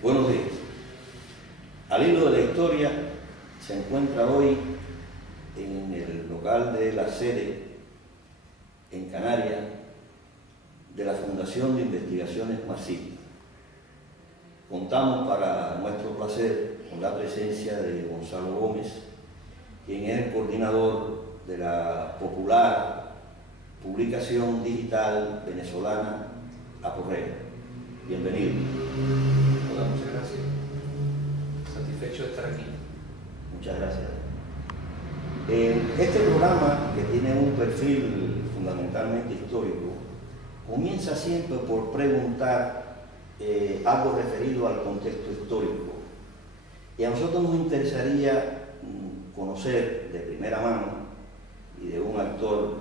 Buenos días. Al hilo de la historia se encuentra hoy en el local de la sede en Canarias de la Fundación de Investigaciones Marxistas. Contamos para nuestro placer con la presencia de Gonzalo Gómez, quien es el coordinador de la popular publicación digital venezolana Aporrea. Bienvenido. Hola, muchas gracias. Satisfecho de estar aquí. Muchas gracias. Este programa, que tiene un perfil fundamentalmente histórico, comienza siempre por preguntar algo referido al contexto histórico. Y a nosotros nos interesaría conocer de primera mano y de un actor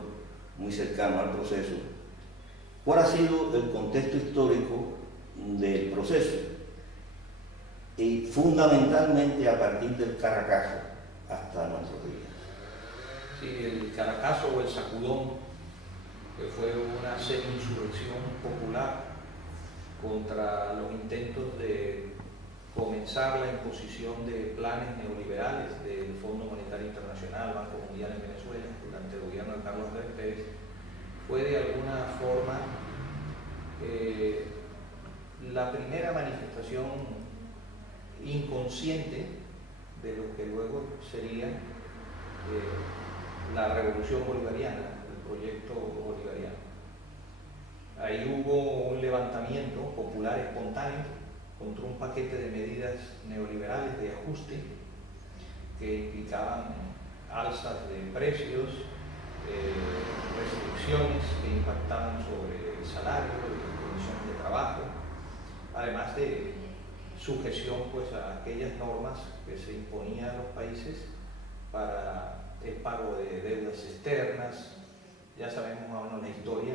muy cercano al proceso, cuál ha sido el contexto histórico del proceso, y fundamentalmente a partir del Caracazo hasta nuestros días. Sí, el Caracazo o el Sacudón, que fue una semi-insurrección popular contra los intentos de comenzar la imposición de planes neoliberales del Fondo Monetario Internacional, Banco Mundial en Venezuela, durante el gobierno de Carlos Pérez, fue de alguna forma la primera manifestación inconsciente de lo que luego sería la revolución bolivariana, el proyecto bolivariano. Ahí hubo un levantamiento popular espontáneo contra un paquete de medidas neoliberales de ajuste que implicaban alzas de precios, restricciones que impactaban sobre el salario y las condiciones de trabajo, además de sujeción pues, a aquellas normas que se imponían a los países para el pago de deudas externas. Ya sabemos más o menos la historia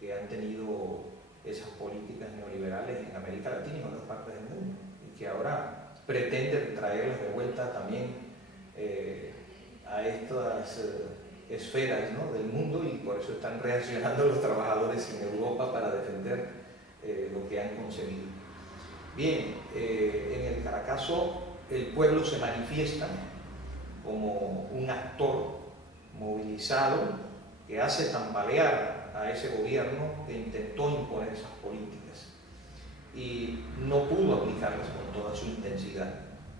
que han tenido esas políticas neoliberales en América Latina y en otras partes del mundo, y que ahora pretenden traerlas de vuelta también a estas esferas, ¿no?, del mundo, y por eso están reaccionando los trabajadores en Europa para defender lo que han concebido. Bien, en el Caracazo el pueblo se manifiesta como un actor movilizado que hace tambalear a ese gobierno que intentó imponer esas políticas y no pudo aplicarlas con toda su intensidad.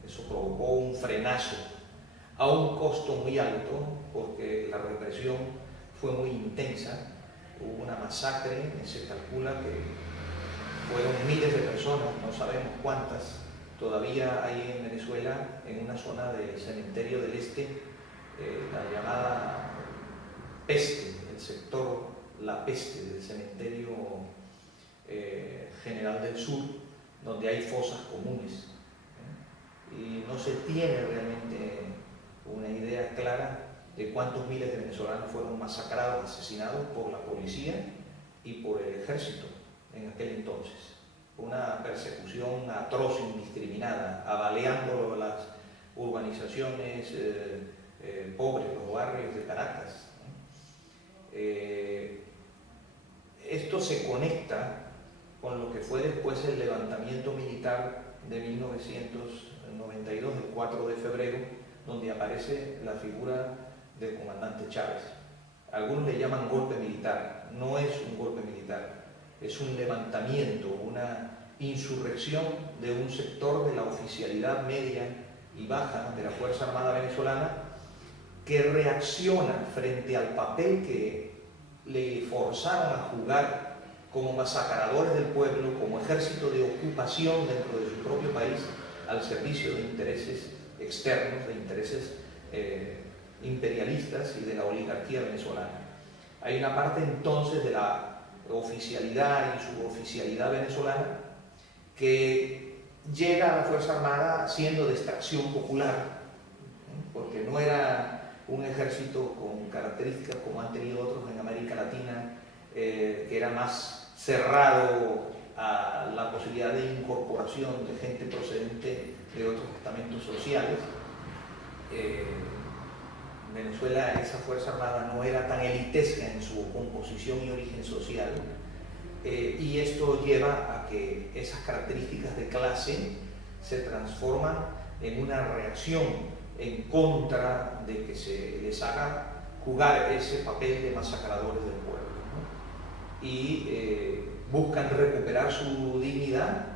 Eso provocó un frenazo a un costo muy alto, porque la represión fue muy intensa. Hubo una masacre, se calcula que fueron miles de personas, no sabemos cuántas. Todavía hay en Venezuela, en una zona del cementerio del Este, la llamada Peste, el sector La Peste del cementerio General del Sur, donde hay fosas comunes. Y no se tiene realmente una idea clara de cuántos miles de venezolanos fueron masacrados, asesinados por la policía y por el ejército en aquel entonces. Una persecución atroz, indiscriminada, avaleando las urbanizaciones pobres, los barrios de Caracas. Esto se conecta con lo que fue después el levantamiento militar de 1992, el 4 de febrero, donde aparece la figura del comandante Chávez. Algunos le llaman golpe militar. No es un golpe militar, es un levantamiento, una insurrección de un sector de la oficialidad media y baja de la Fuerza Armada venezolana, que reacciona frente al papel que le forzaron a jugar como masacradores del pueblo, como ejército de ocupación dentro de su propio país, al servicio de intereses externos, de intereses imperialistas y de la oligarquía venezolana. Hay una parte entonces de la oficialidad y suboficialidad venezolana que llega a la Fuerza Armada siendo de extracción popular, porque no era un ejército con características como han tenido otros en América Latina, que era más cerrado a la posibilidad de incorporación de gente procedente de otros estamentos sociales. En Venezuela esa Fuerza Armada no era tan elitesca en su composición y origen social, y esto lleva a que esas características de clase se transforman en una reacción en contra de que se les haga jugar ese papel de masacradores del pueblo, ¿no? Y buscan recuperar su dignidad,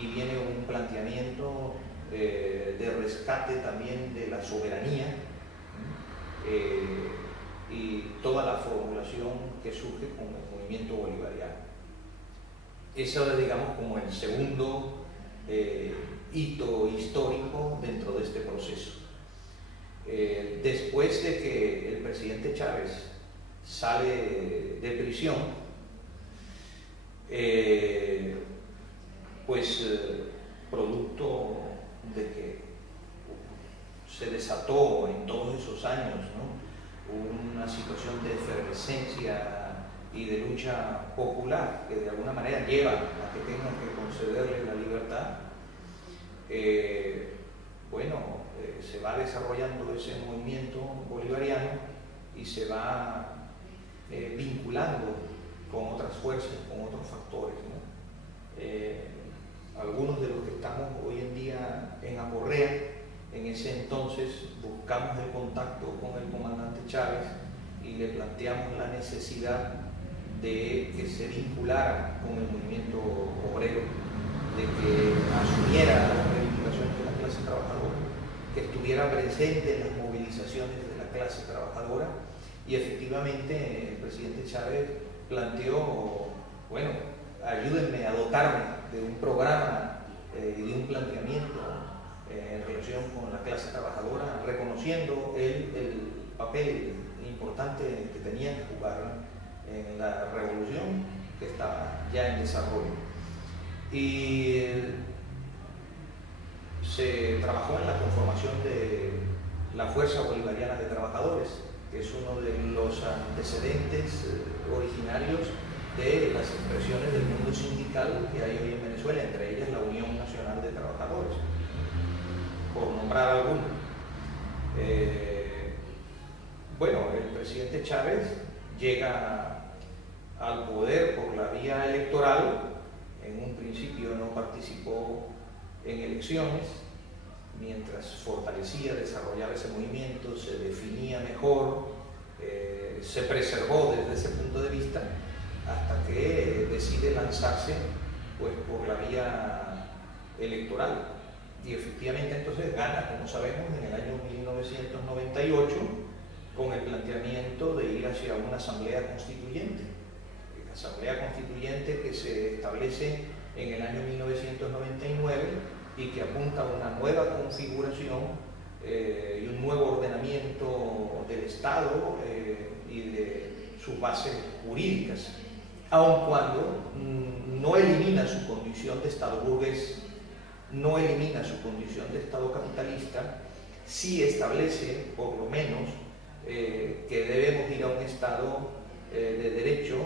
y viene un planteamiento de rescate también de la soberanía, y toda la formulación que surge con el movimiento bolivariano. Eso es, digamos, como el segundo hito histórico dentro de este proceso. Después de que el presidente Chávez sale de prisión, producto de que se desató en todos esos años, ¿no?, una situación de efervescencia y de lucha popular que de alguna manera lleva a que tengan que concederle la libertad, se va desarrollando ese movimiento bolivariano y se va vinculando con otras fuerzas, con otros factores, ¿no? Algunos de los que estamos hoy en día en Aporrea, en ese entonces buscamos el contacto con el comandante Chávez y le planteamos la necesidad de que se vinculara con el movimiento obrero, de que asumiera las reivindicaciones de la clase trabajadora, que estuviera presente en las movilizaciones de la clase trabajadora, y efectivamente el presidente Chávez planteó, bueno, ayúdenme a dotarme de un programa y de un planteamiento en relación con la clase trabajadora, reconociendo el papel importante que tenía que jugar en la revolución que estaba ya en desarrollo. Y se trabajó en la conformación de la Fuerza Bolivariana de Trabajadores, que es uno de los antecedentes originarios de las expresiones del mundo sindical que hay hoy en Venezuela, entre ellas la Unión Nacional de Trabajadores, por nombrar alguno. El presidente Chávez llega al poder por la vía electoral. En un principio no participó en elecciones, mientras fortalecía, desarrollaba ese movimiento, se definía mejor, se preservó desde ese punto de vista, hasta que decide lanzarse por la vía electoral. Y efectivamente entonces gana, como sabemos, en el año 1998 con el planteamiento de ir hacia una asamblea constituyente. La asamblea constituyente que se establece en el año 1999 y que apunta a una nueva configuración y un nuevo ordenamiento del Estado y de sus bases jurídicas, aun cuando no elimina su condición de Estado burgués, no elimina su condición de Estado capitalista, sí establece, por lo menos, que debemos ir a un Estado de derecho,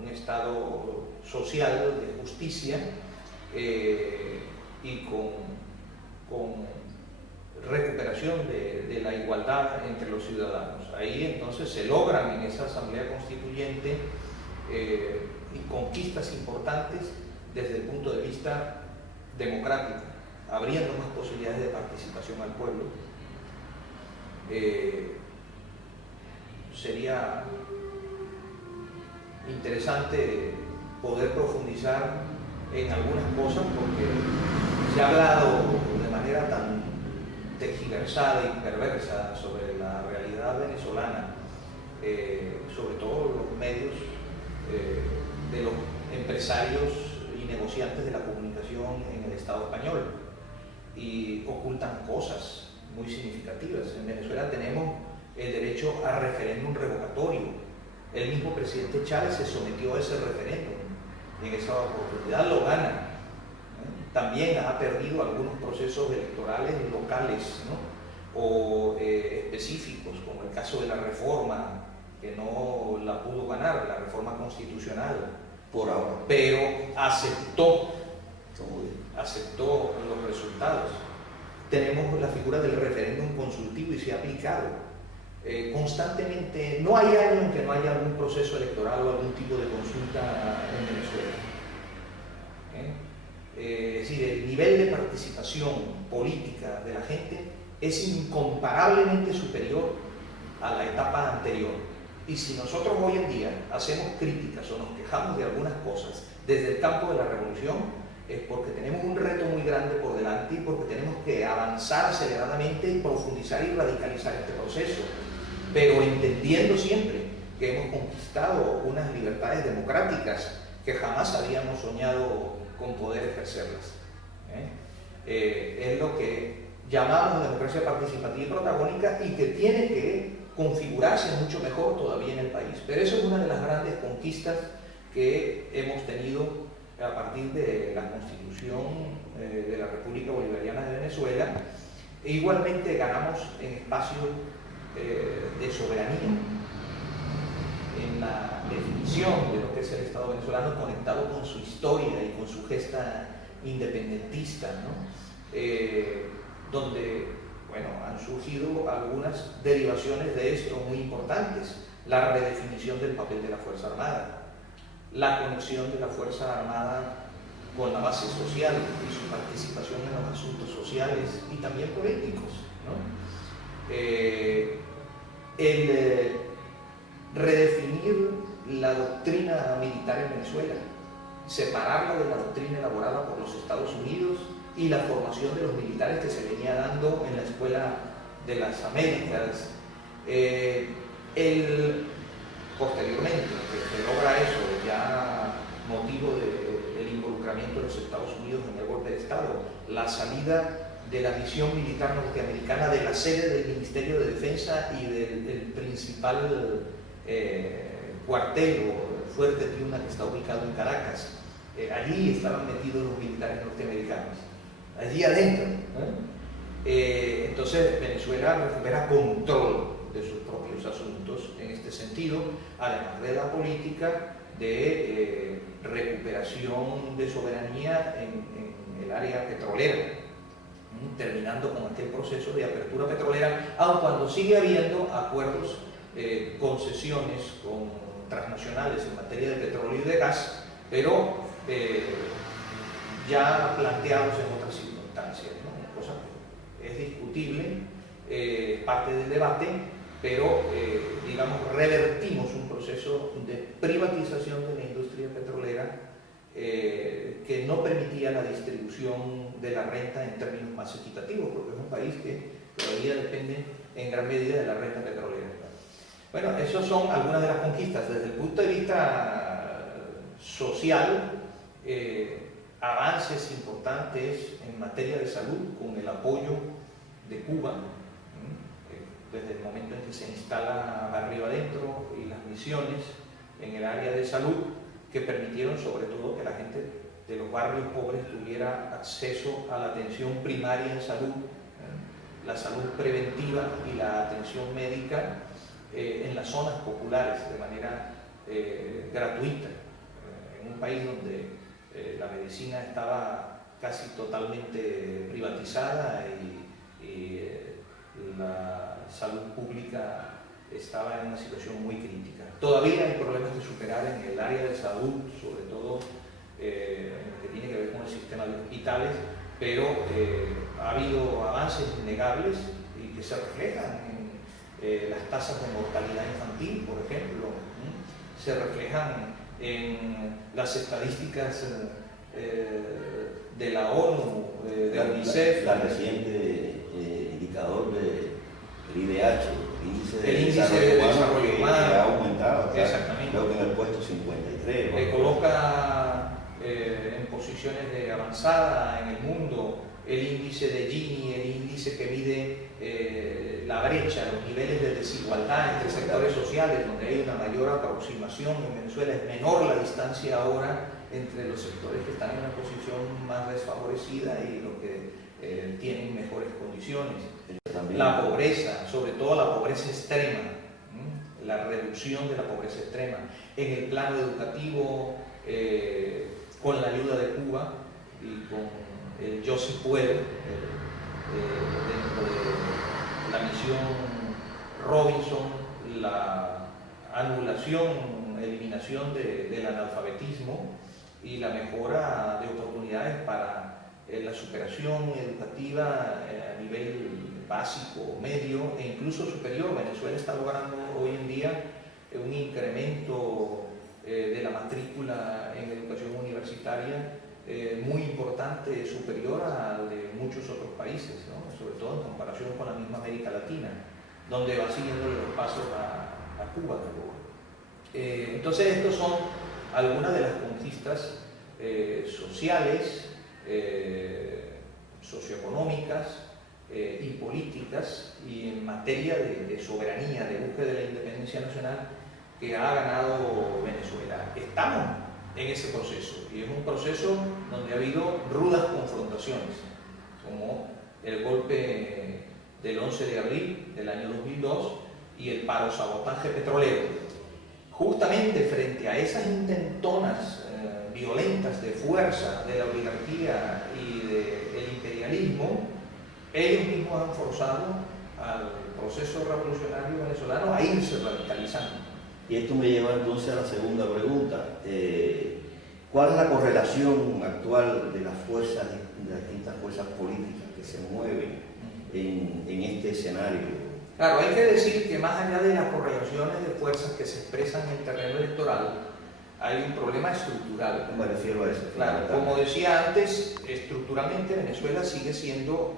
un Estado social, de justicia, y con recuperación de la igualdad entre los ciudadanos. Ahí entonces se logran en esa Asamblea Constituyente conquistas importantes desde el punto de vista democrático, abriendo más posibilidades de participación al pueblo. Sería interesante poder profundizar en algunas cosas, porque se ha hablado de manera tan tergiversada y perversa sobre la realidad venezolana, sobre todo los medios de los empresarios y negociantes de la comunicación en el Estado español, y ocultan cosas muy significativas. En Venezuela tenemos el derecho a referéndum revocatorio. El mismo presidente Chávez se sometió a ese referéndum y en esa oportunidad lo gana. También ha perdido algunos procesos electorales locales, ¿no?, o específicos, como el caso de la reforma, que no la pudo ganar, la reforma constitucional, por ahora, pero aceptó los resultados. Tenemos la figura del referéndum consultivo y se ha aplicado. constantemente, no hay año en que no haya algún proceso electoral o algún tipo de consulta en Venezuela. Es decir, el nivel de participación política de la gente es incomparablemente superior a la etapa anterior. Y si nosotros hoy en día hacemos críticas o nos quejamos de algunas cosas desde el campo de la revolución, es porque tenemos un reto muy grande por delante y porque tenemos que avanzar aceleradamente y profundizar y radicalizar este proceso, pero entendiendo siempre que hemos conquistado unas libertades democráticas que jamás habíamos soñado con poder ejercerlas. Es lo que llamamos democracia participativa y protagónica y que tiene que configurarse mucho mejor todavía en el país. Pero eso es una de las grandes conquistas que hemos tenido a partir de la Constitución de la República Bolivariana de Venezuela. E igualmente ganamos en espacio de soberanía, en la definición de lo que es el Estado venezolano conectado con su historia y con su gesta independentista, ¿no? Donde, bueno, han surgido algunas derivaciones de esto muy importantes: la redefinición del papel de la Fuerza Armada, la conexión de la Fuerza Armada con la base social y su participación en los asuntos sociales y también políticos, ¿no? El redefinir la doctrina militar en Venezuela, separarla de la doctrina elaborada por los Estados Unidos y la formación de los militares que se venía dando en la Escuela de las Américas. Posteriormente, que se logra eso, ya motivo del involucramiento de los Estados Unidos en el golpe de Estado, la salida de la misión militar norteamericana de la sede del Ministerio de Defensa y del principal cuartel o fuerte tribuna que está ubicado en Caracas. Allí estaban metidos los militares norteamericanos, allí adentro. Entonces Venezuela recupera control de sus propios asuntos en este sentido, además de la política de recuperación de soberanía en el área petrolera, terminando con aquel proceso de apertura petrolera, aun cuando sigue habiendo acuerdos, concesiones con transnacionales en materia de petróleo y de gas, pero ya planteados en otras circunstancias, ¿no? Cosa que es discutible, parte del debate, pero digamos, revertimos un proceso de privatización de la industria petrolera que no permitía la distribución de la renta en términos más equitativos, porque es un país que todavía depende en gran medida de la renta petrolera. Bueno, esas son algunas de las conquistas. Desde el punto de vista social, avances importantes en materia de salud con el apoyo de Cuba, desde el momento en que se instala Barrio Adentro y las misiones en el área de salud, que permitieron sobre todo que la gente de los barrios pobres tuviera acceso a la atención primaria en salud, la salud preventiva y la atención médica en las zonas populares de manera gratuita, en un país donde la medicina estaba casi totalmente privatizada y la salud pública estaba en una situación muy crítica. Todavía hay problemas de superar en el área de salud, sobre todo en lo que tiene que ver con el sistema de hospitales, pero ha habido avances innegables y que se reflejan en las tasas de mortalidad infantil, por ejemplo, se reflejan en las estadísticas de la ONU, de la UNICEF. La reciente indicador del IDH, el índice de desarrollo humano, que ha aumentado, creo que en el puesto 53. Le coloca en posiciones de avanzada en el mundo el índice de Gini, el índice que mide la brecha, los niveles de desigualdad entre sectores sociales, donde hay una mayor aproximación. En Venezuela es menor la distancia ahora entre los sectores que están en una posición más desfavorecida y los que tienen mejores condiciones. La pobreza, sobre todo la pobreza extrema, la reducción de la pobreza extrema. En el plano educativo, con la ayuda de Cuba y con el Yo Sí Puedo, dentro de la misión Robinson, la anulación, eliminación del analfabetismo y la mejora de oportunidades para la superación educativa a nivel básico, medio e incluso superior. Venezuela está logrando hoy en día un incremento de la matrícula en educación universitaria muy importante, superior al de muchos otros países, ¿no? Sobre todo en comparación con la misma América Latina, donde va siguiendo los pasos a Cuba. Entonces, estos son algunas de las conquistas sociales, socioeconómicas y políticas y en materia de soberanía, de búsqueda de la independencia nacional que ha ganado Venezuela. Estamos en ese proceso y es un proceso donde ha habido rudas confrontaciones, como el golpe del 11 de abril del año 2002 y el paro sabotaje petrolero. Justamente frente a esas intentonas violentas de fuerza de la oligarquía y del imperialismo, ellos mismos han forzado al proceso revolucionario venezolano a irse radicalizando. Y esto me lleva entonces a la segunda pregunta. ¿Cuál es la correlación actual de las fuerzas, de las distintas fuerzas políticas que se mueven en este escenario? Claro, hay que decir que más allá de las correlaciones de fuerzas que se expresan en el terreno electoral, hay un problema estructural. Me refiero a eso. Claro, como decía antes, estructuralmente Venezuela sigue siendo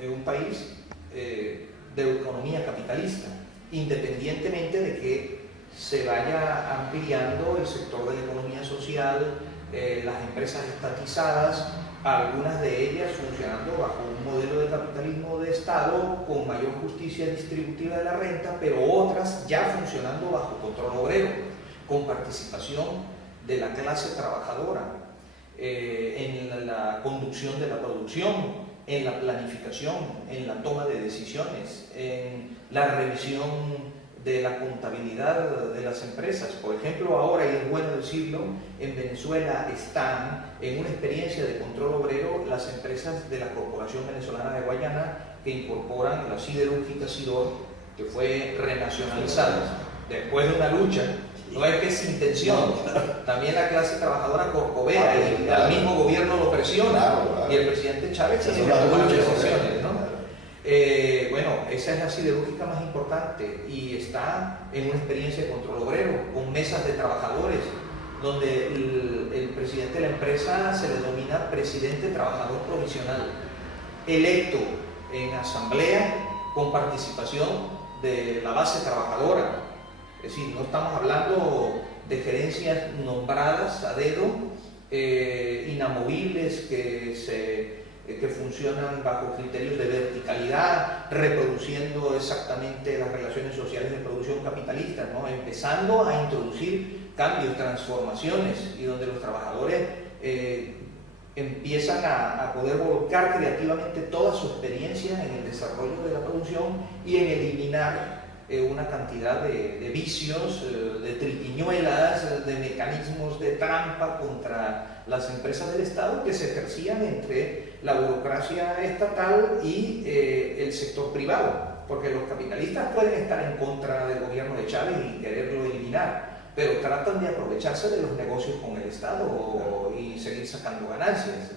un país de economía capitalista, independientemente de que se vaya ampliando el sector de la economía social, las empresas estatizadas, algunas de ellas funcionando bajo un modelo de capitalismo de Estado con mayor justicia distributiva de la renta, pero otras ya funcionando bajo control obrero, con participación de la clase trabajadora en la conducción de la producción, en la planificación, en la toma de decisiones, en la revisión de la contabilidad de las empresas. Por ejemplo, ahora, y es bueno decirlo, en Venezuela están en una experiencia de control obrero las empresas de la Corporación Venezolana de Guayana, que incorporan la siderúrgica Sidor, que fue renacionalizada después de una lucha. No es que es intención, también la clase trabajadora corcovea y el mismo gobierno lo presiona, y el presidente Chávez tiene que tomar decisiones, ¿no? Bueno, esa es la siderúrgica más importante y está en una experiencia de control obrero, con mesas de trabajadores, donde el presidente de la empresa se le denomina presidente trabajador provisional, electo en asamblea con participación de la base trabajadora. Es decir, no estamos hablando de gerencias nombradas a dedo, inamovibles, que funcionan bajo criterios de verticalidad, reproduciendo exactamente las relaciones sociales de producción capitalista, ¿no? Empezando a introducir cambios, transformaciones, y donde los trabajadores empiezan a poder volcar creativamente toda su experiencia en el desarrollo de la producción y en eliminar una cantidad de vicios, de triquiñuelas, de mecanismos de trampa contra las empresas del Estado que se ejercían entre la burocracia estatal y el sector privado, porque los capitalistas pueden estar en contra del gobierno de Chávez y quererlo eliminar, pero tratan de aprovecharse de los negocios con el Estado y seguir sacando ganancias,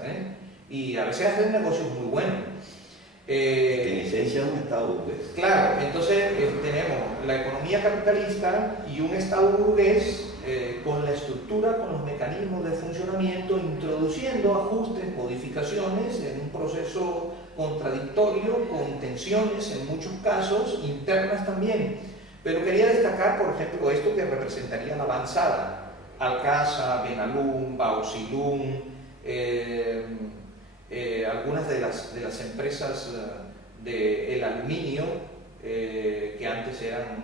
y a veces hacen negocios muy buenos. Que en esencia es un Estado burgués. Claro, entonces tenemos la economía capitalista y un Estado burgués con la estructura, con los mecanismos de funcionamiento, introduciendo ajustes, modificaciones en un proceso contradictorio, con tensiones en muchos casos, internas también. Pero quería destacar, por ejemplo, esto que representaría la avanzada: Alcasa, Benalún, Bausilún, algunas de las empresas del aluminio que antes eran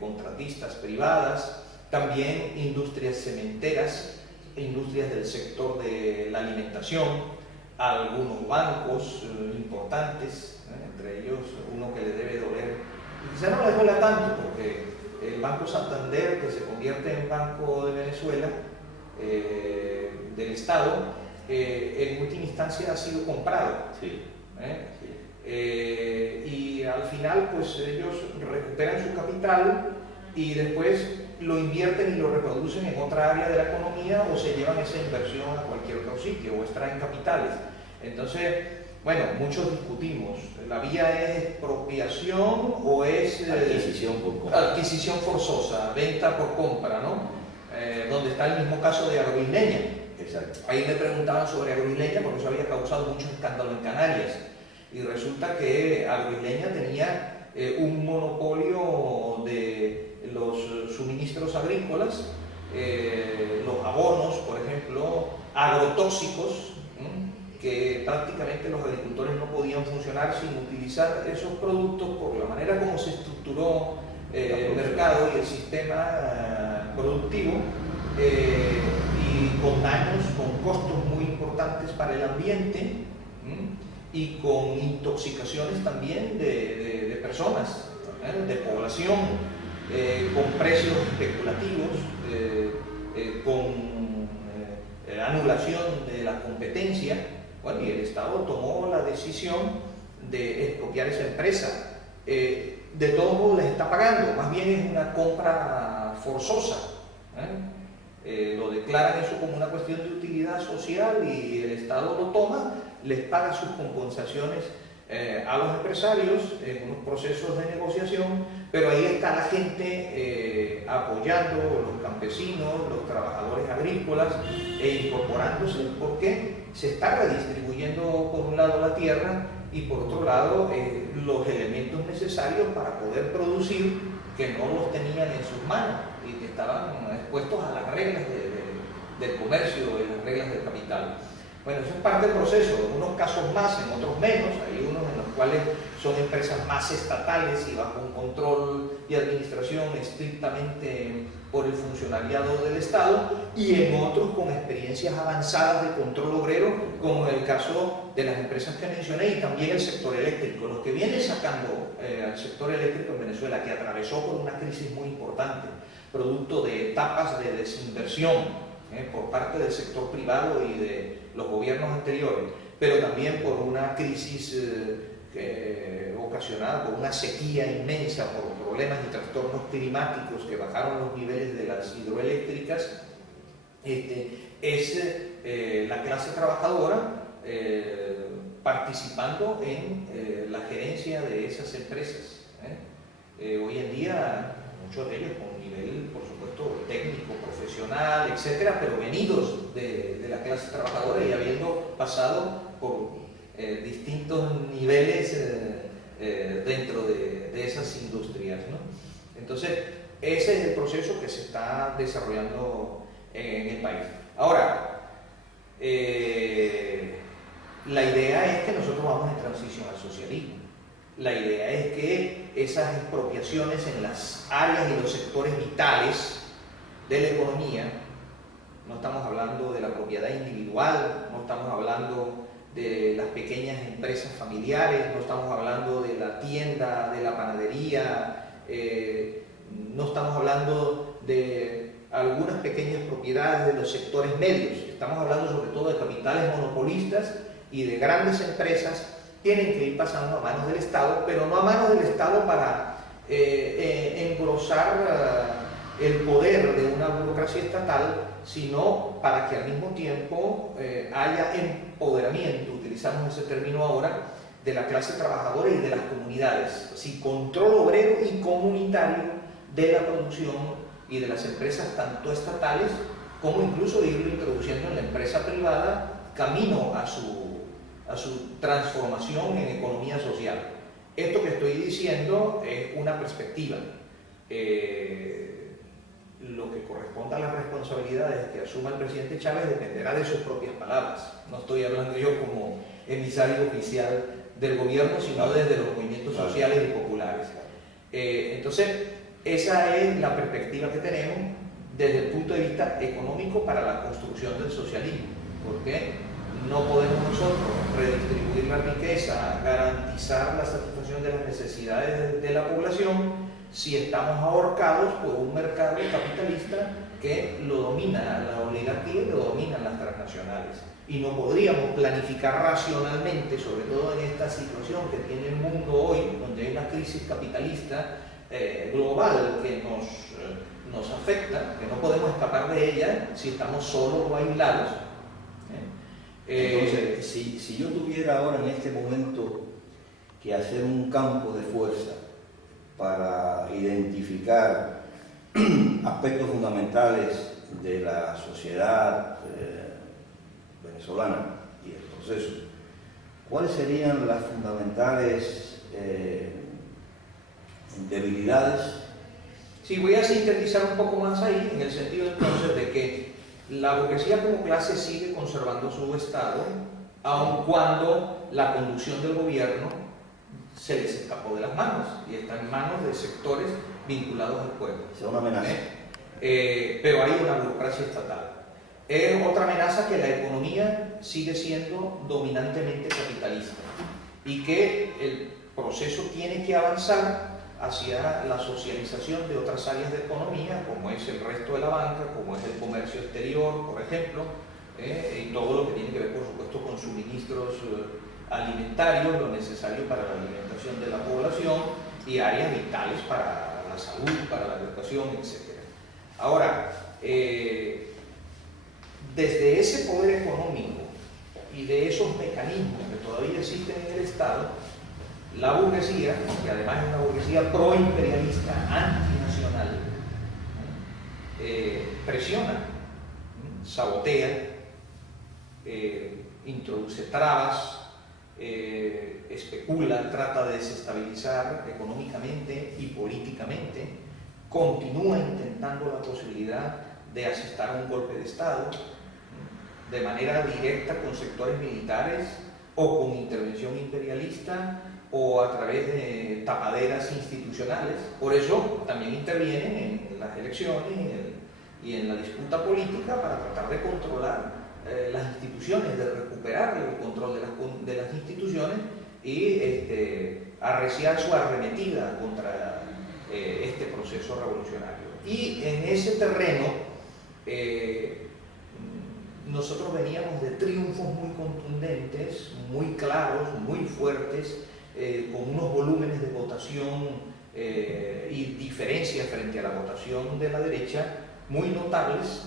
contratistas privadas, también industrias cementeras, industrias del sector de la alimentación, algunos bancos importantes, entre ellos uno que le debe doler, y quizá no le duela tanto, porque el Banco Santander, que se convierte en Banco de Venezuela, del Estado, en última instancia ha sido comprado. Sí. Y al final pues ellos recuperan su capital y después lo invierten y lo reproducen en otra área de la economía o se llevan esa inversión a cualquier otro sitio o extraen capitales. Entonces, bueno, muchos discutimos, ¿la vía es expropiación o es adquisición forzosa, venta por compra, ¿no? Donde está el mismo caso de Agroisleña. Exacto. Ahí me preguntaban sobre Agroisleña porque eso había causado mucho escándalo en Canarias y resulta que Agroisleña tenía un monopolio de los suministros agrícolas, los abonos, por ejemplo, agrotóxicos, que prácticamente los agricultores no podían funcionar sin utilizar esos productos por la manera como se estructuró el mercado y el sistema productivo, y con daños, con costos muy importantes para el ambiente y con intoxicaciones también de personas, de población, con precios especulativos, con anulación de la competencia. Bueno, y el Estado tomó la decisión de expropiar esa empresa. De todos modos les está pagando, más bien es una compra forzosa. Lo declaran eso como una cuestión de utilidad social y el Estado lo toma, les paga sus compensaciones a los empresarios en unos procesos de negociación, pero ahí está la gente apoyando, los campesinos, los trabajadores agrícolas e incorporándose, porque se está redistribuyendo por un lado la tierra y por otro lado los elementos necesarios para poder producir, que no los tenían en sus manos y que estaban expuestos a las reglas del comercio y las reglas del capital. Bueno, eso es parte del proceso, en unos casos más, en otros menos. Hay unos en los cuales son empresas más estatales y bajo un control y administración estrictamente por el funcionariado del Estado, y en otros con experiencias avanzadas de control obrero, como en el caso de las empresas que mencioné, y también el sector eléctrico. Lo que viene sacando al sector eléctrico en Venezuela, que atravesó por una crisis muy importante, producto de etapas de desinversión por parte del sector privado y de los gobiernos anteriores, pero también por una crisis ocasionada por una sequía inmensa, por problemas y trastornos climáticos que bajaron los niveles de las hidroeléctricas, es la clase trabajadora participando en la gerencia de esas empresas. Hoy en día, muchos de ellos con un nivel, por supuesto, técnico, profesional, etcétera, pero venidos de la clase trabajadora y habiendo pasado por distintos niveles dentro de esas industrias, ¿no? Entonces, ese es el proceso que se está desarrollando en el país. Ahora, la idea es que nosotros vamos en transición al socialismo. La idea es que esas expropiaciones en las áreas y los sectores vitales de la economía, no estamos hablando de la propiedad individual, no estamos hablando de las pequeñas empresas familiares, no estamos hablando de la tienda, de la panadería, no estamos hablando de algunas pequeñas propiedades de los sectores medios, estamos hablando sobre todo de capitales monopolistas y de grandes empresas. Tienen que ir pasando a manos del Estado, pero no a manos del Estado para engrosar el poder de una burocracia estatal, sino para que al mismo tiempo haya empoderamiento, utilizamos ese término ahora, de la clase trabajadora y de las comunidades, así, control obrero y comunitario de la producción y de las empresas tanto estatales como incluso irlo introduciendo en la empresa privada camino a su transformación en economía social. Esto que estoy diciendo es una perspectiva. Lo que corresponda a las responsabilidades que asuma el presidente Chávez dependerá de sus propias palabras. No estoy hablando yo como emisario oficial del gobierno, sino desde los movimientos sociales y populares. Entonces, esa es la perspectiva que tenemos desde el punto de vista económico para la construcción del socialismo. ¿Por qué? No podemos nosotros redistribuir la riqueza, garantizar la satisfacción de las necesidades de la población si estamos ahorcados por un mercado capitalista que lo domina la oligarquía y lo dominan las transnacionales. Y no podríamos planificar racionalmente, sobre todo en esta situación que tiene el mundo hoy, donde hay una crisis capitalista global que nos afecta, que no podemos escapar de ella si estamos solos o aislados. Entonces, si yo tuviera ahora en este momento que hacer un campo de fuerza para identificar aspectos fundamentales de la sociedad venezolana y el proceso, ¿cuáles serían las fundamentales debilidades? Sí, voy a sintetizar un poco más ahí, en el sentido entonces de que la burguesía como clase sigue conservando su estado, aun cuando la conducción del gobierno se les escapó de las manos y está en manos de sectores vinculados al pueblo. Es una amenaza. Pero hay una burocracia estatal. Es otra amenaza que la economía sigue siendo dominantemente capitalista y que el proceso tiene que avanzar hacia la socialización de otras áreas de economía, como es el resto de la banca, como es el comercio exterior, por ejemplo, y todo lo que tiene que ver, por supuesto, con suministros alimentarios, lo necesario para la alimentación de la población y áreas vitales para la salud, para la educación, etc. Ahora, desde ese poder económico y de esos mecanismos que todavía existen en el Estado, la burguesía, que además es una burguesía proimperialista, antinacional, presiona, sabotea, introduce trabas, especula, trata de desestabilizar económicamente y políticamente, continúa intentando la posibilidad de asestar un golpe de Estado de manera directa con sectores militares o con intervención imperialista o a través de tapaderas institucionales. Por eso también intervienen en las elecciones y en la disputa política para tratar de controlar las instituciones, de recuperar el control de las instituciones y arreciar su arremetida contra este proceso revolucionario. Y en ese terreno nosotros veníamos de triunfos muy contundentes, muy claros, muy fuertes, con unos volúmenes de votación y diferencias frente a la votación de la derecha muy notables,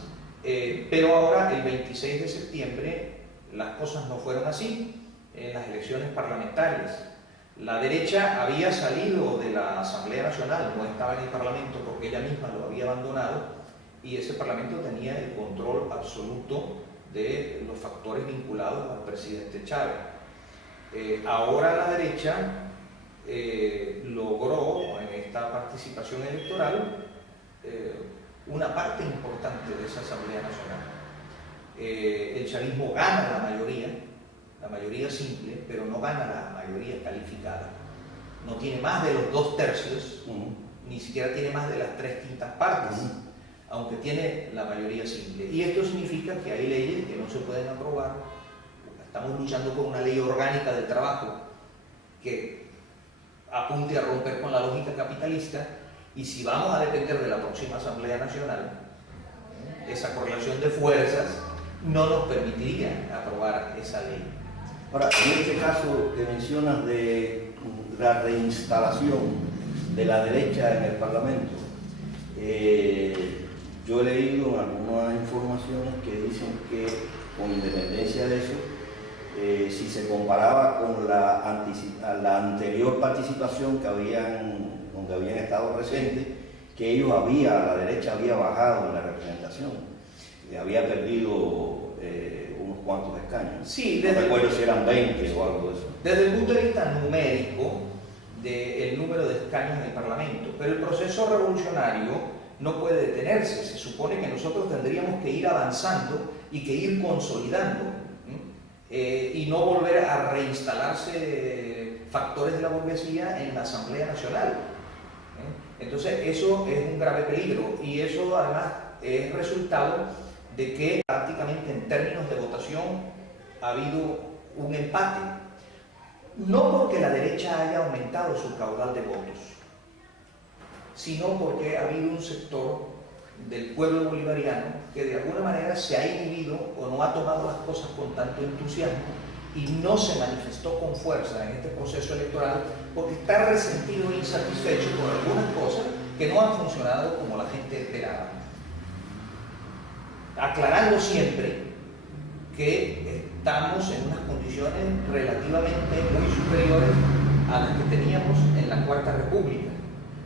pero ahora el 26 de septiembre las cosas no fueron así en las elecciones parlamentarias. La derecha había salido de la Asamblea Nacional, no estaba en el Parlamento porque ella misma lo había abandonado, y ese Parlamento tenía el control absoluto de los factores vinculados al presidente Chávez. Ahora la derecha logró en esta participación electoral una parte importante de esa Asamblea Nacional. El chavismo gana la mayoría simple, pero no gana la mayoría calificada. No tiene más de los 2/3, ni siquiera tiene más de las 3/5 partes, aunque tiene la mayoría simple. Y esto significa que hay leyes que no se pueden aprobar. Estamos luchando por una ley orgánica del trabajo que apunte a romper con la lógica capitalista, y si vamos a depender de la próxima Asamblea Nacional, esa correlación de fuerzas no nos permitiría aprobar esa ley. Ahora, en este caso que mencionas de la reinstalación de la derecha en el Parlamento, yo he leído algunas informaciones que dicen que, con independencia de eso, si se comparaba con la anterior participación donde habían estado presentes, que la derecha había bajado en la representación, había perdido unos cuantos escaños. Sí, no recuerdo si eran 20 o algo de eso. Desde el punto de vista numérico del número de escaños en el Parlamento, pero el proceso revolucionario no puede detenerse. Se supone que nosotros tendríamos que ir avanzando y que ir consolidando, y no volver a reinstalarse factores de la burguesía en la Asamblea Nacional. Entonces eso es un grave peligro, y eso además es resultado de que prácticamente en términos de votación ha habido un empate, no porque la derecha haya aumentado su caudal de votos, sino porque ha habido un sector del pueblo bolivariano que de alguna manera se ha inhibido o no ha tomado las cosas con tanto entusiasmo y no se manifestó con fuerza en este proceso electoral porque está resentido e insatisfecho por algunas cosas que no han funcionado como la gente esperaba. Aclarando siempre que estamos en unas condiciones relativamente muy superiores a las que teníamos en la Cuarta República,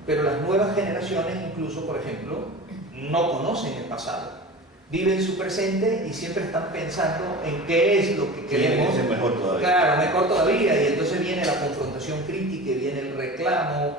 pero las nuevas generaciones incluso, por ejemplo, no conocen el pasado, viven su presente y siempre están pensando en qué es lo que queremos. Sí, es mejor todavía. Claro, mejor todavía, y entonces viene la confrontación crítica, viene el reclamo,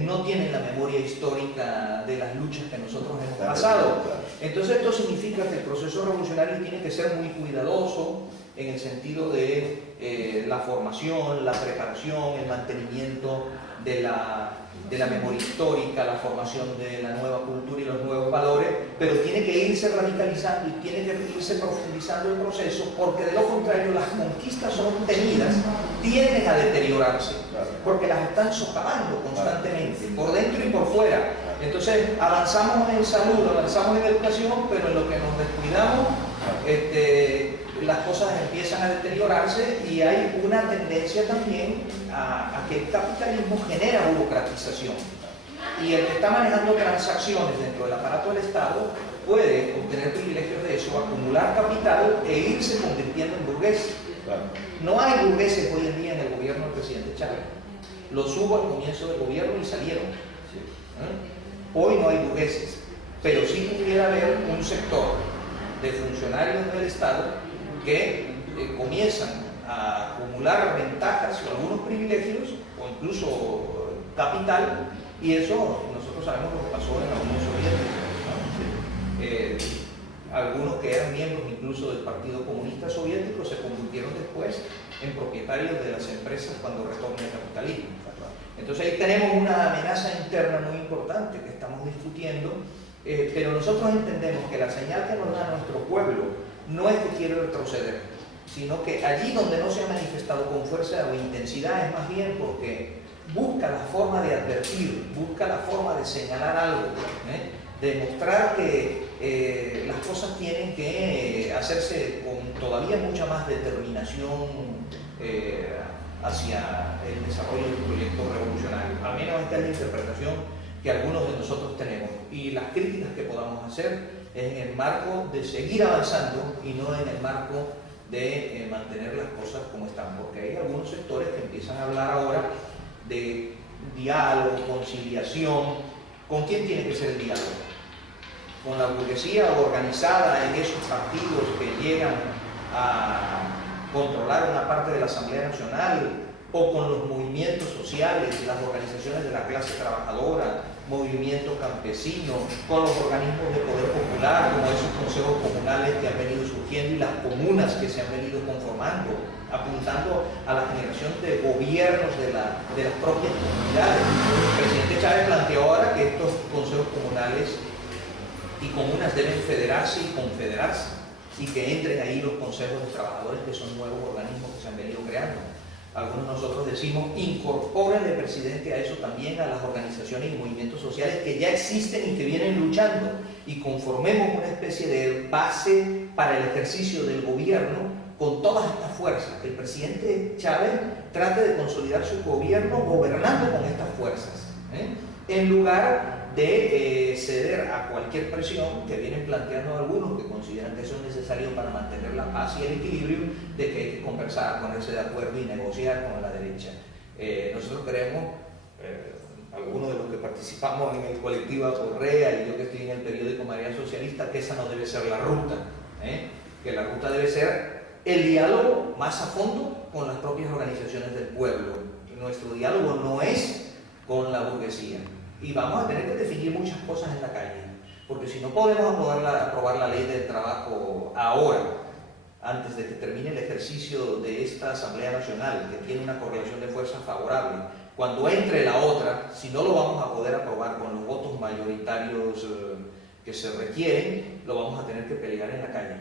no tienen la memoria histórica de las luchas que nosotros hemos pasado. Entonces esto significa que el proceso revolucionario tiene que ser muy cuidadoso en el sentido de la formación, la preparación, el mantenimiento de la memoria histórica, la formación de la nueva cultura y los nuevos valores, pero tiene que irse radicalizando y tiene que irse profundizando el proceso, porque de lo contrario las conquistas obtenidas tienden a deteriorarse, porque las están socavando constantemente, por dentro y por fuera. Entonces avanzamos en salud, avanzamos en educación, pero en lo que nos descuidamos, las cosas empiezan a deteriorarse y hay una tendencia también a que el capitalismo genera burocratización. Y el que está manejando transacciones dentro del aparato del Estado puede obtener privilegios de eso, acumular capital e irse convirtiendo en burgués. No hay burgueses hoy en día en el gobierno del presidente Chávez. Los hubo al comienzo del gobierno y salieron. Hoy no hay burgueses, pero sí pudiera haber un sector de funcionarios del Estado que comienzan a acumular ventajas o algunos privilegios o incluso capital, y eso nosotros sabemos lo que pasó en la Unión Soviética, ¿no? Algunos que eran miembros incluso del Partido Comunista Soviético se convirtieron después en propietarios de las empresas cuando retorna el capitalismo. Entonces ahí tenemos una amenaza interna muy importante que estamos discutiendo, pero nosotros entendemos que la señal que nos da nuestro pueblo no es que quiere retroceder, sino que allí donde no se ha manifestado con fuerza o intensidad es más bien porque busca la forma de advertir, busca la forma de señalar algo, de mostrar que las cosas tienen que hacerse con todavía mucha más determinación hacia el desarrollo del proyecto revolucionario. Al menos esta es la interpretación que algunos de nosotros tenemos, y las críticas que podamos hacer es en el marco de seguir avanzando y no en el marco de mantener las cosas como están, porque hay algunos sectores que empiezan a hablar ahora de diálogo, conciliación. ¿Con quién tiene que ser el diálogo? ¿Con la burguesía organizada en esos partidos que llegan a controlar una parte de la Asamblea Nacional, o con los movimientos sociales, las organizaciones de la clase trabajadora, movimiento campesino, con los organismos de poder popular, como esos consejos comunales que han venido surgiendo y las comunas que se han venido conformando, apuntando a la generación de gobiernos de las propias comunidades? El presidente Chávez planteó ahora que estos consejos comunales y comunas deben federarse y confederarse, y que entren ahí los consejos de trabajadores, que son nuevos organismos que se han venido creando. Algunos de nosotros decimos, incorpórenle, presidente, a eso también a las organizaciones y movimientos sociales que ya existen y que vienen luchando, y conformemos una especie de base para el ejercicio del gobierno con todas estas fuerzas. Que el presidente Chávez trate de consolidar su gobierno gobernando con estas fuerzas, en lugar de ceder a cualquier presión que vienen planteando algunos que consideran que eso es necesario para mantener la paz y el equilibrio, de que hay que conversar, ponerse de acuerdo y negociar con la derecha. Nosotros queremos, algunos de los que participamos en el colectivo Correa y yo que estoy en el periódico Marea Socialista, que esa no debe ser la ruta, que la ruta debe ser el diálogo más a fondo con las propias organizaciones del pueblo. Nuestro diálogo no es con la burguesía. Y vamos a tener que definir muchas cosas en la calle, porque si no podemos aprobar la ley del trabajo ahora, antes de que termine el ejercicio de esta Asamblea Nacional, que tiene una correlación de fuerzas favorable, cuando entre la otra, si no lo vamos a poder aprobar con los votos mayoritarios que se requieren, lo vamos a tener que pelear en la calle.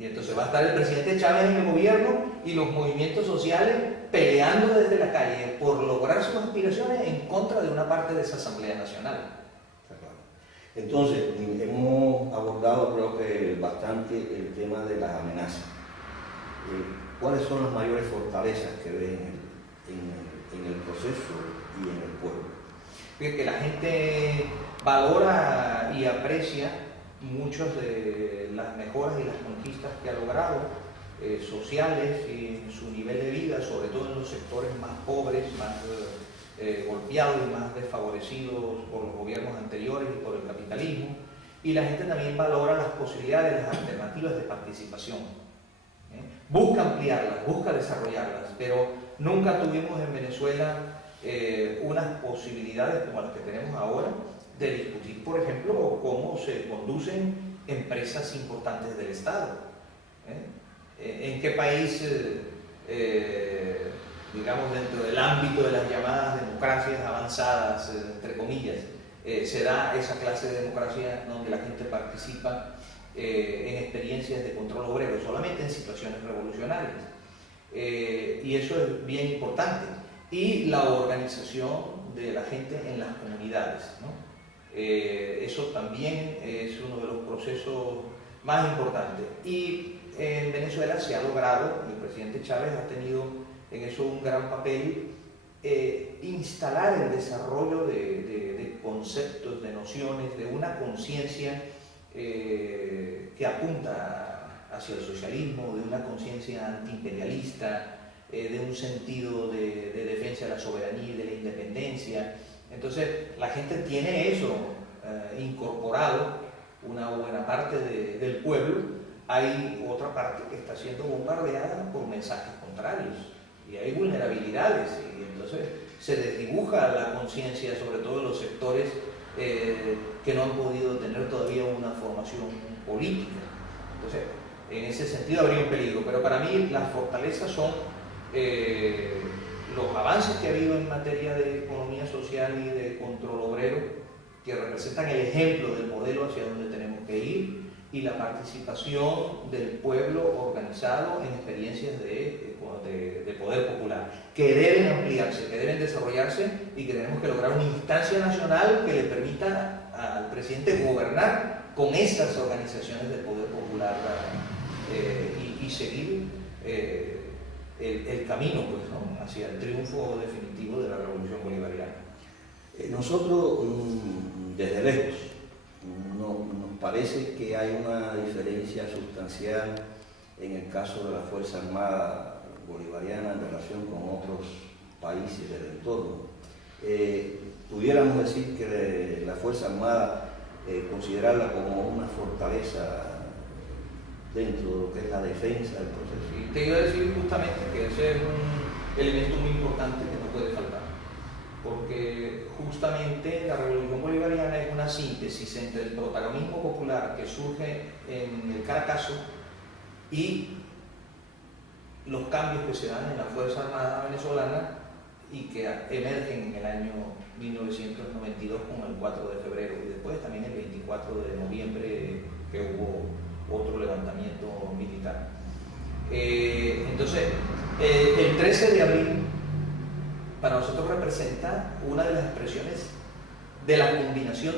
Y entonces va a estar el presidente Chávez en el gobierno y los movimientos sociales peleando desde la calle por lograr sus aspiraciones en contra de una parte de esa Asamblea Nacional. Entonces, hemos abordado creo que bastante el tema de las amenazas. ¿Cuáles son las mayores fortalezas que ven en el proceso y en el pueblo? Que la gente valora y aprecia muchas de las mejoras y las conquistas que ha logrado, sociales y en su nivel de vida, sobre todo en los sectores más pobres, más golpeados y más desfavorecidos por los gobiernos anteriores y por el capitalismo, y la gente también valora las posibilidades, las alternativas de participación. Busca ampliarlas, busca desarrollarlas, pero nunca tuvimos en Venezuela unas posibilidades como las que tenemos ahora de discutir, por ejemplo, cómo se conducen empresas importantes del Estado. ¿En qué país, digamos, dentro del ámbito de las llamadas democracias avanzadas, entre comillas, se da esa clase de democracia donde la gente participa en experiencias de control obrero, solamente en situaciones revolucionarias? Y eso es bien importante. Y la organización de la gente en las comunidades, ¿no? Eso también es uno de los procesos más importantes. Y en Venezuela se ha logrado, el presidente Chávez ha tenido en eso un gran papel, instalar el desarrollo de conceptos, de nociones, de una conciencia que apunta hacia el socialismo, de una conciencia antiimperialista, de un sentido de defensa de la soberanía y de la independencia. Entonces la gente tiene eso incorporado, una buena parte del pueblo. Hay otra parte que está siendo bombardeada por mensajes contrarios y hay vulnerabilidades, y entonces se desdibuja la conciencia, sobre todo en los sectores que no han podido tener todavía una formación política. Entonces, en ese sentido habría un peligro, pero para mí las fortalezas son los avances que ha habido en materia de economía social y de control obrero, que representan el ejemplo del modelo hacia donde tenemos que ir, y la participación del pueblo organizado en experiencias de poder popular, que deben ampliarse, que deben desarrollarse, y que tenemos que lograr una instancia nacional que le permita al presidente gobernar con esas organizaciones del poder popular y seguir el camino, pues, ¿no?, hacia el triunfo definitivo de la revolución bolivariana. Nosotros, desde lejos, nos parece que hay una diferencia sustancial en el caso de la Fuerza Armada Bolivariana en relación con otros países del entorno. Pudiéramos decir que la Fuerza Armada, considerarla como una fortaleza dentro de lo que es la defensa del proceso. Y te iba a decir justamente que ese es un elemento muy importante que no puede faltar, porque justamente la revolución bolivariana es una síntesis entre el protagonismo popular que surge en el Caracazo y los cambios que se dan en la Fuerza Armada venezolana y que emergen en el año 1992 con el 4 de febrero y después también el 24 de noviembre que hubo otro levantamiento militar. Entonces, el 13 de abril para nosotros representa una de las expresiones de la combinación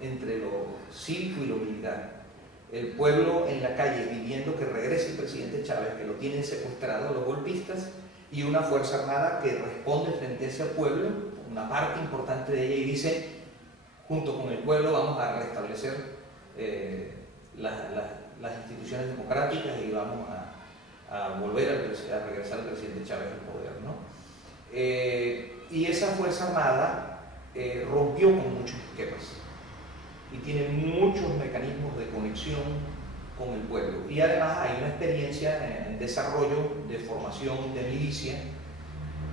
entre lo cívico y lo militar. El pueblo en la calle pidiendo que regrese el presidente Chávez, que lo tienen secuestrado los golpistas, y una fuerza armada que responde frente a ese pueblo, una parte importante de ella, y dice, junto con el pueblo vamos a restablecer las instituciones democráticas y vamos a volver a regresar al presidente Chávez al poder, ¿no? Y esa Fuerza Armada rompió con muchos esquemas y tiene muchos mecanismos de conexión con el pueblo, y además hay una experiencia en desarrollo de formación de milicia,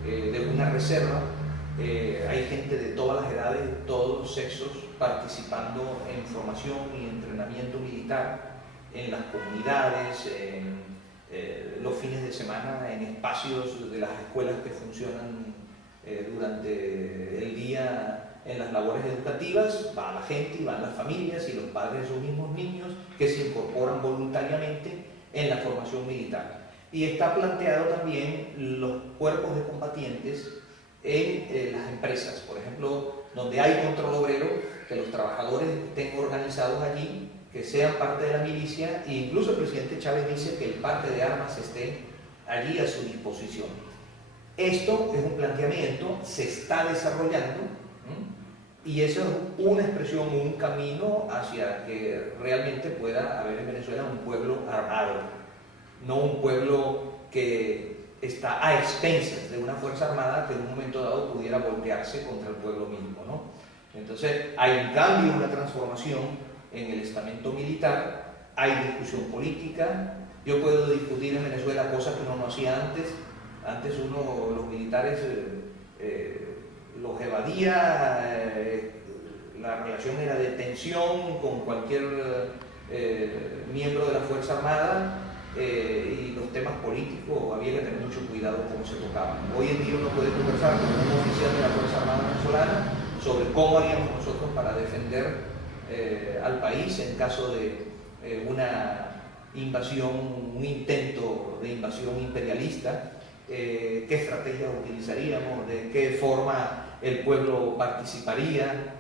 de una reserva. Hay gente de todas las edades, de todos los sexos participando en formación y entrenamiento militar en las comunidades, en los fines de semana, en espacios de las escuelas que funcionan durante el día en las labores educativas. Va la gente y van las familias y los padres de esos mismos niños que se incorporan voluntariamente en la formación militar. Y está planteado también los cuerpos de combatientes en las empresas, por ejemplo, donde hay control obrero, que los trabajadores estén organizados allí, que sean parte de la milicia, e incluso el presidente Chávez dice que el parte de armas esté allí a su disposición. Esto es un planteamiento, se está desarrollando, y eso es una expresión, un camino hacia que realmente pueda haber en Venezuela un pueblo armado, no un pueblo que está a expensas de una fuerza armada que en un momento dado pudiera voltearse contra el pueblo mismo, ¿no? Entonces hay un cambio, una transformación en el estamento militar, hay discusión política. Yo puedo discutir en Venezuela cosas que uno no hacía antes. Antes los militares los evadía, la relación era de tensión con cualquier miembro de la Fuerza Armada, y los temas políticos había que tener mucho cuidado cómo se tocaban. Hoy en día uno puede conversar con un oficial de la Fuerza Armada venezolana sobre cómo haríamos nosotros para defender al país en caso de una invasión, un intento de invasión imperialista. Qué estrategias utilizaríamos, de qué forma el pueblo participaría,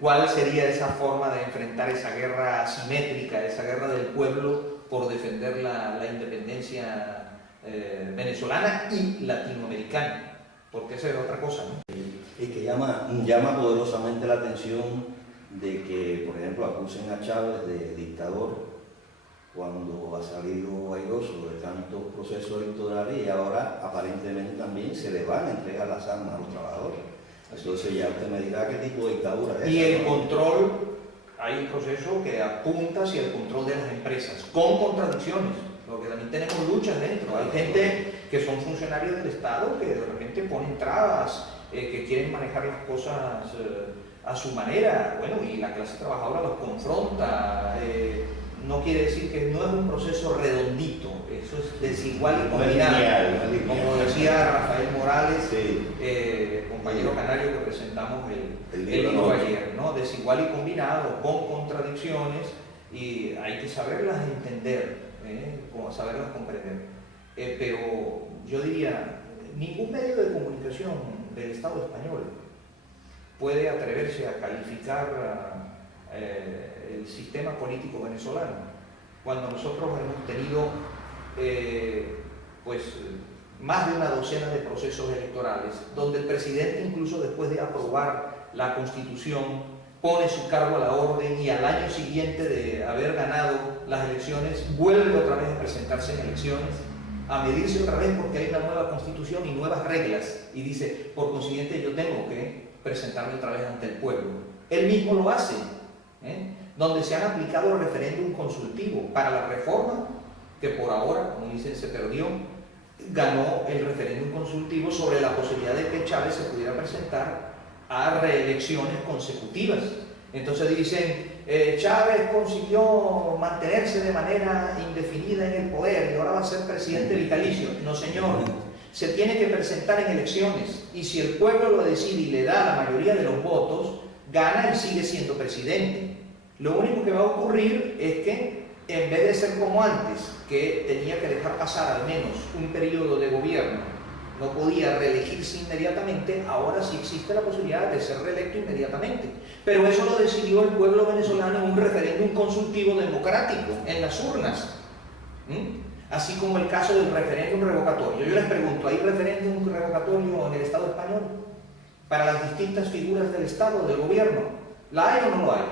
cuál sería esa forma de enfrentar esa guerra asimétrica, esa guerra del pueblo por defender la independencia venezolana y latinoamericana, porque esa es otra cosa, ¿no? Es que llama poderosamente la atención de que, por ejemplo, acusen a Chávez de dictador cuando ha salido airoso de tantos procesos electorales, y ahora aparentemente también se le van a entregar las armas a los trabajadores. Entonces ya usted me dirá qué tipo de dictadura es. Y el control, hay un proceso que apunta hacia el control de las empresas, con contradicciones, porque también tenemos luchas dentro. Hay gente que son funcionarios del Estado que de repente ponen trabas, que quieren manejar las cosas a su manera, bueno, y la clase trabajadora los confronta. No quiere decir que no es un proceso redondito, eso es desigual y combinado. Como decía Rafael Morales, sí, compañero canario que presentamos el libro ayer, ¿no? Desigual y combinado, con contradicciones, y hay que saberlas entender, como saberlas comprender. Pero yo diría, ningún medio de comunicación del Estado español puede atreverse a calificar el sistema político venezolano, cuando nosotros hemos tenido más de una docena de procesos electorales, donde el presidente, incluso después de aprobar la Constitución, pone su cargo a la orden y al año siguiente de haber ganado las elecciones, vuelve otra vez a presentarse en elecciones, a medirse otra vez porque hay una nueva Constitución y nuevas reglas, y dice, por consiguiente yo tengo que presentarme otra vez ante el pueblo. Él mismo lo hace, donde se han aplicado el referéndum consultivo para la reforma, que por ahora, como dicen, se perdió. Ganó el referéndum consultivo sobre la posibilidad de que Chávez se pudiera presentar a reelecciones consecutivas. Entonces dicen, Chávez consiguió mantenerse de manera indefinida en el poder y ahora va a ser presidente vitalicio. No, señor, se tiene que presentar en elecciones, y si el pueblo lo decide y le da la mayoría de los votos, gana y sigue siendo presidente. Lo único que va a ocurrir es que, en vez de ser como antes, que tenía que dejar pasar al menos un periodo de gobierno, no podía reelegirse inmediatamente, ahora sí existe la posibilidad de ser reelecto inmediatamente. Pero eso lo decidió el pueblo venezolano en un referéndum consultivo democrático, en las urnas. Así como el caso del referéndum revocatorio. Yo les pregunto, ¿hay referéndum revocatorio en el Estado español para las distintas figuras del Estado, del gobierno? ¿La hay o no lo hay?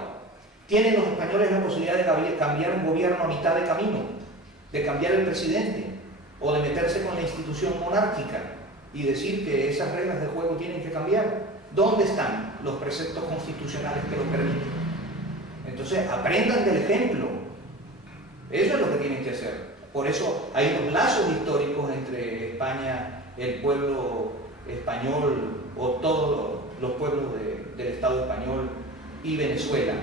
¿Tienen los españoles la posibilidad de cambiar un gobierno a mitad de camino? ¿De cambiar el presidente? ¿O de meterse con la institución monárquica y decir que esas reglas de juego tienen que cambiar? ¿Dónde están los preceptos constitucionales que lo permiten? Entonces, aprendan del ejemplo. Eso es lo que tienen que hacer. Por eso hay unos lazos históricos entre España, el pueblo español, o todos los pueblos del Estado español, y Venezuela.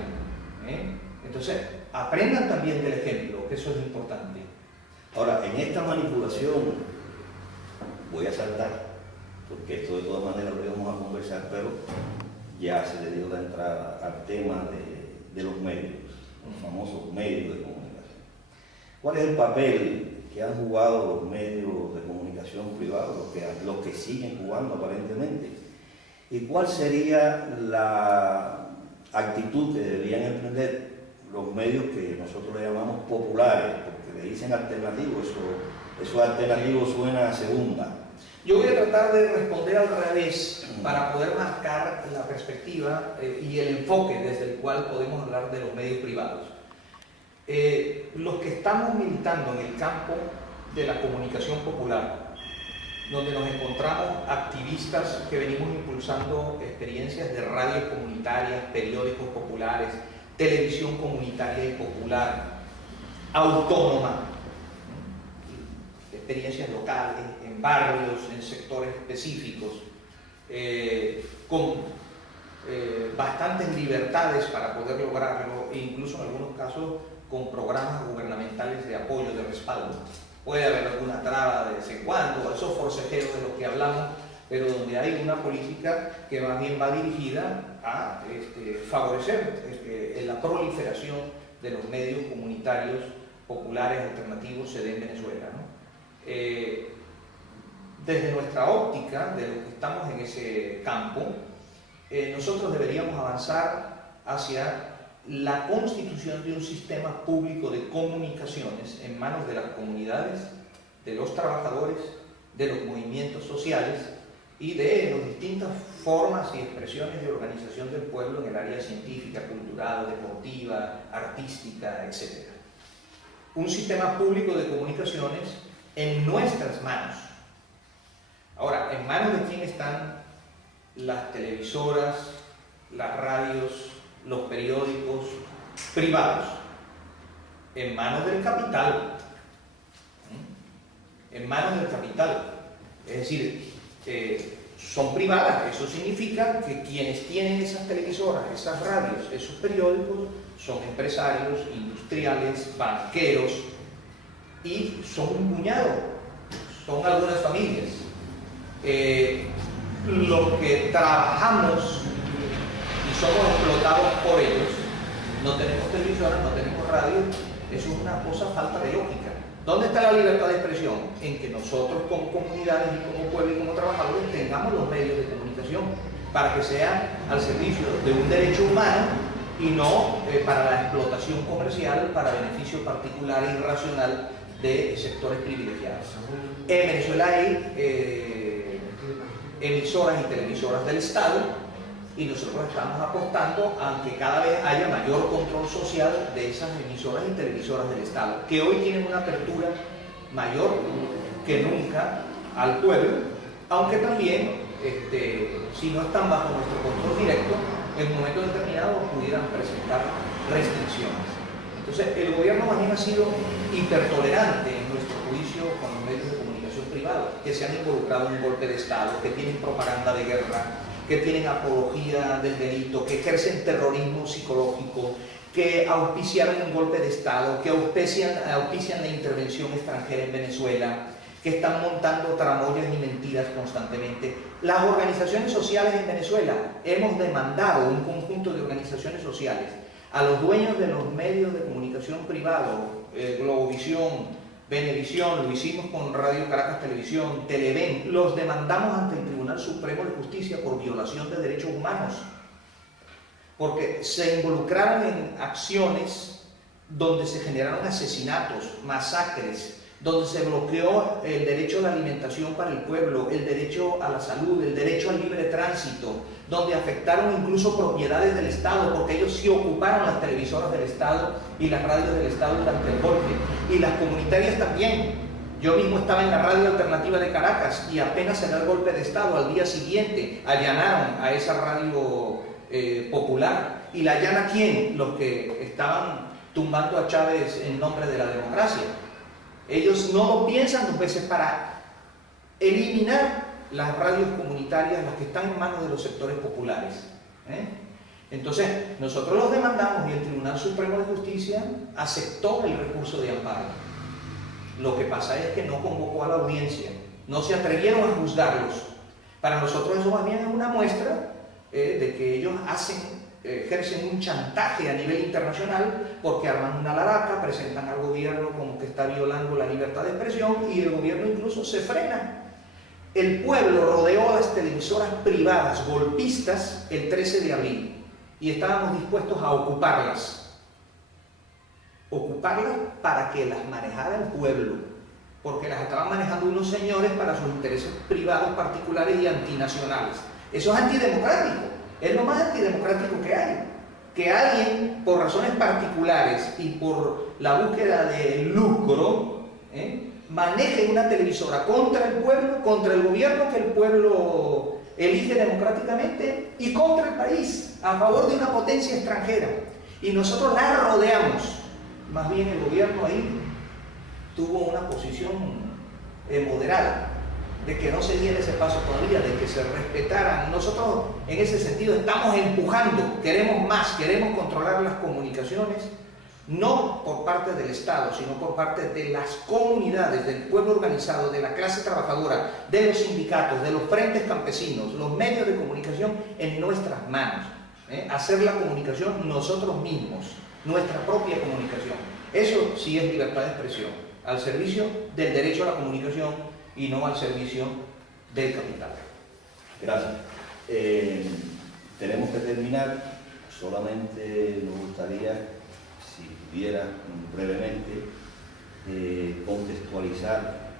Entonces, aprendan también del ejemplo, que eso es importante. Ahora, en esta manipulación, voy a saltar, porque esto de todas maneras lo íbamos a conversar, pero ya se le dio la entrada al tema de los medios, los famosos medios de comunicación. ¿Cuál es el papel que han jugado los medios de comunicación privados, los que siguen jugando aparentemente? ¿Y cuál sería la actitud que deberían emprender los medios que nosotros le llamamos populares, porque le dicen alternativos, eso alternativo suena a segunda. Yo voy a tratar de responder al revés para poder marcar la perspectiva y el enfoque desde el cual podemos hablar de los medios privados. Los que estamos militando en el campo de la comunicación popular, donde nos encontramos activistas que venimos impulsando experiencias de radios comunitarias, periódicos populares, televisión comunitaria y popular, autónoma, experiencias locales, en barrios, en sectores específicos, con bastantes libertades para poder lograrlo, e incluso en algunos casos con programas gubernamentales de apoyo, de respaldo. Puede haber alguna traba de vez en cuando, esos forcejeos de los que hablamos, pero donde hay una política que más bien va dirigida a favorecer la proliferación de los medios comunitarios, populares, alternativos, se dé en Venezuela, ¿no? Desde nuestra óptica, de los que estamos en ese campo, nosotros deberíamos avanzar hacia la constitución de un sistema público de comunicaciones en manos de las comunidades, de los trabajadores, de los movimientos sociales y de las distintas formas y expresiones de organización del pueblo en el área científica, cultural, deportiva, artística, etc. Un sistema público de comunicaciones en nuestras manos. Ahora, ¿en manos de quién están las televisoras, las radios, los periódicos privados? En manos del capital. En manos del capital. Es decir, son privadas. Eso significa que quienes tienen esas televisoras, esas radios, esos periódicos, son empresarios, industriales, banqueros, y son un puñado, son algunas familias. Los que trabajamos y somos explotados por ellos, no tenemos televisoras, no tenemos radio, eso es una cosa falta de lógica. ¿Dónde está la libertad de expresión? En que nosotros como comunidades y como pueblo y como trabajadores tengamos los medios de comunicación para que sean al servicio de un derecho humano y no para la explotación comercial, para beneficio particular e irracional de sectores privilegiados. En Venezuela hay emisoras y televisoras del Estado y nosotros estamos apostando a que cada vez haya mayor control social de esas emisoras y televisoras del Estado, que hoy tienen una apertura mayor que nunca al pueblo, aunque también, si no están bajo nuestro control directo, en un momento determinado pudieran presentar restricciones. Entonces, el gobierno más bien ha sido hipertolerante en nuestro juicio con los medios de comunicación privados, que se han involucrado en un golpe de Estado, que tienen propaganda de guerra, que tienen apología del delito, que ejercen terrorismo psicológico, que auspiciaron un golpe de Estado, que auspician la intervención extranjera en Venezuela, que están montando tramoyas y mentiras constantemente. Las organizaciones sociales en Venezuela, hemos demandado, un conjunto de organizaciones sociales, a los dueños de los medios de comunicación privados, Globovisión, Venevisión, lo hicimos con Radio Caracas Televisión, Televen, los demandamos ante el Tribunal Supremo de Justicia por violación de derechos humanos, porque se involucraron en acciones donde se generaron asesinatos, masacres, donde se bloqueó el derecho a la alimentación para el pueblo, el derecho a la salud, el derecho al libre tránsito, donde afectaron incluso propiedades del Estado, porque ellos sí ocuparon las televisoras del Estado y las radios del Estado durante el golpe, y las comunitarias también. Yo mismo estaba en la radio alternativa de Caracas y apenas se da el golpe de Estado, al día siguiente allanaron a esa radio popular. ¿Y la allana quién? Los que estaban tumbando a Chávez en nombre de la democracia. Ellos no lo piensan dos veces para eliminar las radios comunitarias, las que están en manos de los sectores populares. Entonces, nosotros los demandamos y el Tribunal Supremo de Justicia aceptó el recurso de amparo. Lo que pasa es que no convocó a la audiencia, no se atrevieron a juzgarlos. Para nosotros eso más bien es una muestra de que ellos ejercen un chantaje a nivel internacional porque arman una laraca, presentan al gobierno como que está violando la libertad de expresión y el gobierno incluso se frena. El pueblo rodeó a las televisoras privadas golpistas el 13 de abril y estábamos dispuestos a ocuparlas para que las manejara el pueblo, porque las estaban manejando unos señores para sus intereses privados, particulares y antinacionales. Eso es antidemocrático, es lo más antidemocrático que hay. Que alguien, por razones particulares y por la búsqueda de lucro, maneje una televisora contra el pueblo, contra el gobierno que el pueblo elige democráticamente y contra el país, a favor de una potencia extranjera. Y nosotros la rodeamos. Más bien el gobierno ahí tuvo una posición moderada, de que no se diera ese paso todavía, de que se respetaran. Nosotros en ese sentido estamos empujando, queremos más, queremos controlar las comunicaciones, no por parte del Estado, sino por parte de las comunidades, del pueblo organizado, de la clase trabajadora, de los sindicatos, de los frentes campesinos, los medios de comunicación en nuestras manos. Hacer la comunicación nosotros mismos, nuestra propia comunicación. Eso sí es libertad de expresión, al servicio del derecho a la comunicación y no al servicio del capital. Gracias. Tenemos que terminar. Solamente nos gustaría, si pudiera brevemente, contextualizar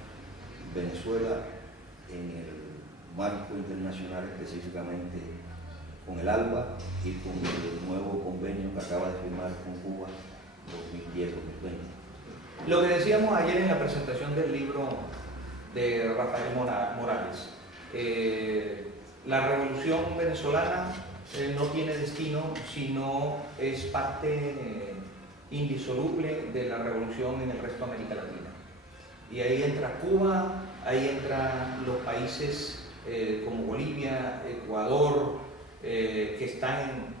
Venezuela en el marco internacional, específicamente con el ALBA y con el nuevo convenio que acaba de firmar con Cuba 2010-2020. Lo que decíamos ayer en la presentación del libro de Rafael Morales, la revolución venezolana no tiene destino, sino es parte indisoluble de la revolución en el resto de América Latina. Y ahí entra Cuba, ahí entran los países como Bolivia, Ecuador, que están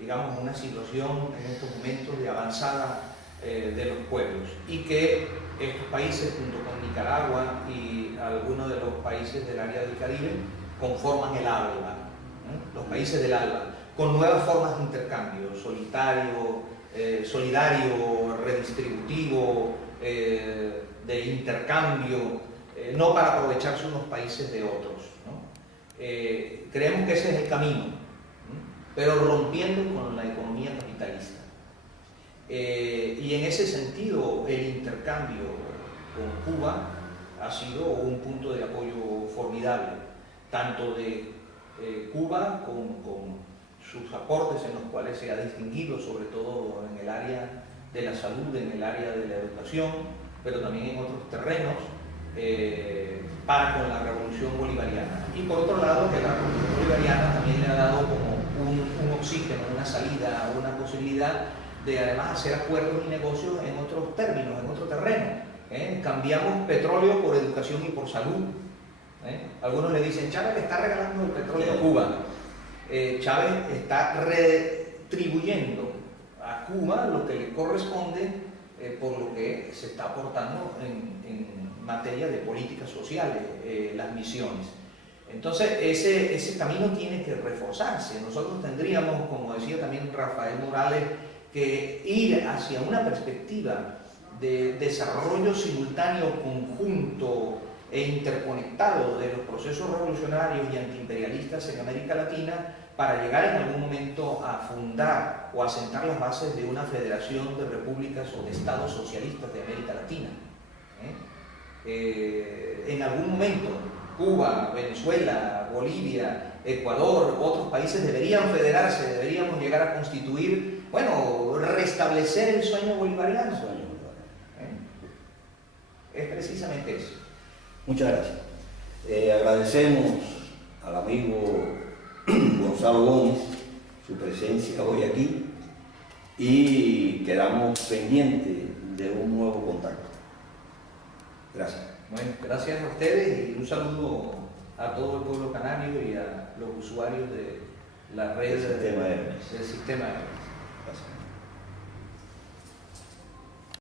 digamos, una situación en estos momentos de avanzada de los pueblos, y que estos países, junto con Nicaragua y algunos de los países del área del Caribe, conforman el ALBA, los países del ALBA, con nuevas formas de intercambio, solidario, redistributivo, de intercambio, no para aprovecharse unos países de otros, ¿no? Creemos que ese es el camino, pero rompiendo con la economía capitalista. Y en ese sentido, el intercambio con Cuba ha sido un punto de apoyo formidable, tanto de Cuba con sus aportes en los cuales se ha distinguido, sobre todo en el área de la salud, en el área de la educación, pero también en otros terrenos, para con la revolución bolivariana. Y por otro lado, que la revolución bolivariana también le ha dado como un oxígeno, una salida, una posibilidad de además hacer acuerdos y negocios en otros términos, en otro terreno. Cambiamos petróleo por educación y por salud. Algunos le dicen, Chávez le está regalando el petróleo a Cuba. Chávez está retribuyendo a Cuba lo que le corresponde por lo que se está aportando en materia de políticas sociales, las misiones. Entonces ese camino tiene que reforzarse. Nosotros tendríamos, como decía también Rafael Morales, que ir hacia una perspectiva de desarrollo simultáneo, conjunto e interconectado de los procesos revolucionarios y antiimperialistas en América Latina, para llegar en algún momento a fundar o a sentar las bases de una federación de repúblicas o de estados socialistas de América Latina. En algún momento Cuba, Venezuela, Bolivia, Ecuador, otros países deberían federarse, deberíamos llegar a constituir, bueno, restablecer el sueño bolivariano. Es precisamente eso. Muchas gracias. Agradecemos al amigo Gonzalo Gómez su presencia hoy aquí y quedamos pendientes de un nuevo contacto. Gracias. Bueno, gracias a ustedes y un saludo a todo el pueblo canario y a los usuarios de la red del sistema Hermes.